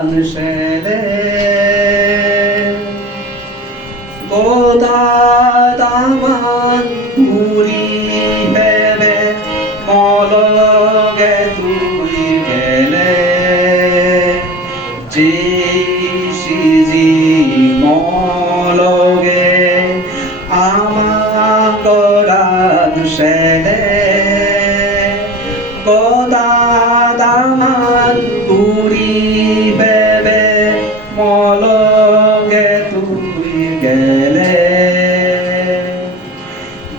Shele Godadaman Puri Hele Mologe Tui Gele Jishiji Mologe Amagoran Shele Godadaman Puri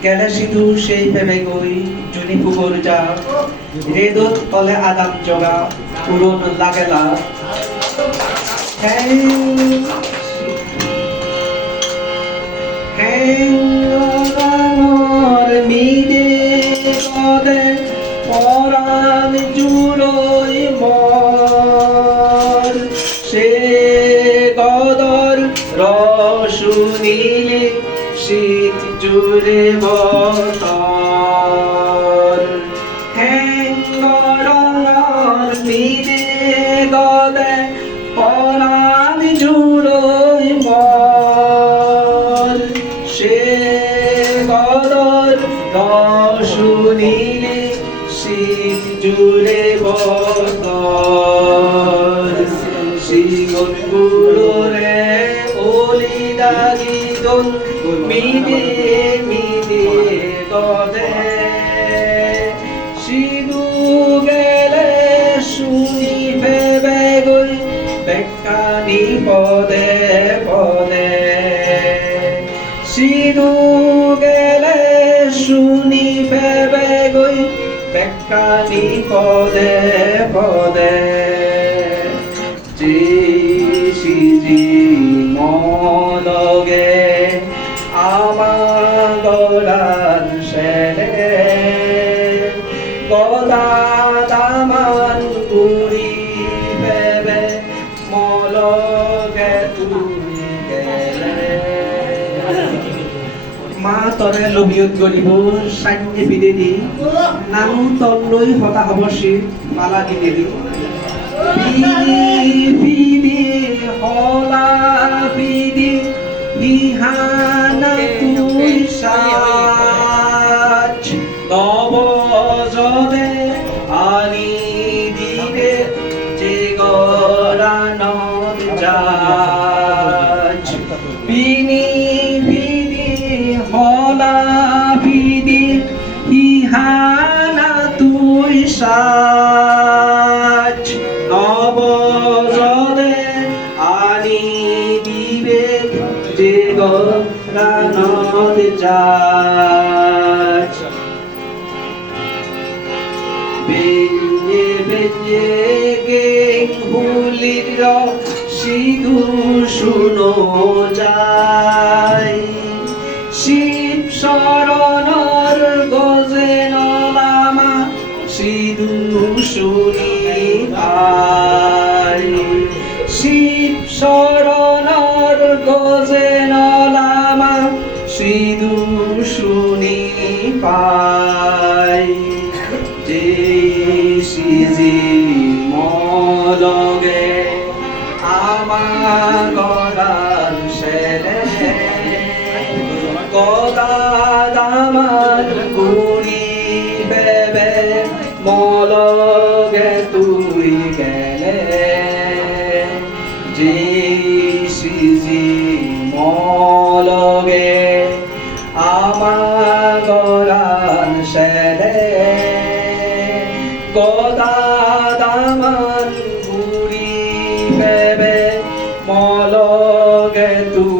গেলে সিধু সেই প্রেমে গই জুনি পুকুর যা রেদত তলে আদাম জগা পুরন লাগেলা মিদে কদে পরাণ জুড়ই মর সে গদর রসুনিলে শীত জুড়ে বতর হ্যাঙ্গরঙর মিদে গদে পরাণ জুড়ই মর সে গদর রসুনিলে শীত জুড়ে বতর শিগন গুলোরে ওলি দাগিদন মিদে মিদে গদে সিধু গেলে শুনি ভেবে গই বেকানি পদে পদে সিধু গেলে শুনি ভেবে গই বেকানি পদে পদে জিশিজি মলগে আমাগরান শেলে গদাদামান পুরি বেবে মলগে তুই গেলে মা তরে লবিয়ত গলিব সান্যে বিদে দি নানু তলৈ হতা অবশ্যই পালা দিনে দি বিদি হলা বিদি ইহানা তুই সাজ নবজনে আনি দিবে যে গরানদ যাজ বিনি বিদি হলা বিদি ইহানা তুই সাজ নবজনে আনি দিবে যে গরানদ যাজ বেঞ্জে বেঞ্জে গেং হুলির সিধু শুনো যায় শিব শরণর গজে নলামা সিধু শুনি পাই শিব শরণর গজে নলামা সিধু শুনি পাই যে সিজি মলগে আমার গরান শেলে গদাদামান পুরি বেবে মলগে তুই গেলে যে সিজি মলগে আমার গরান শেলে গদাদামান পুরি বেবে মলগে তুই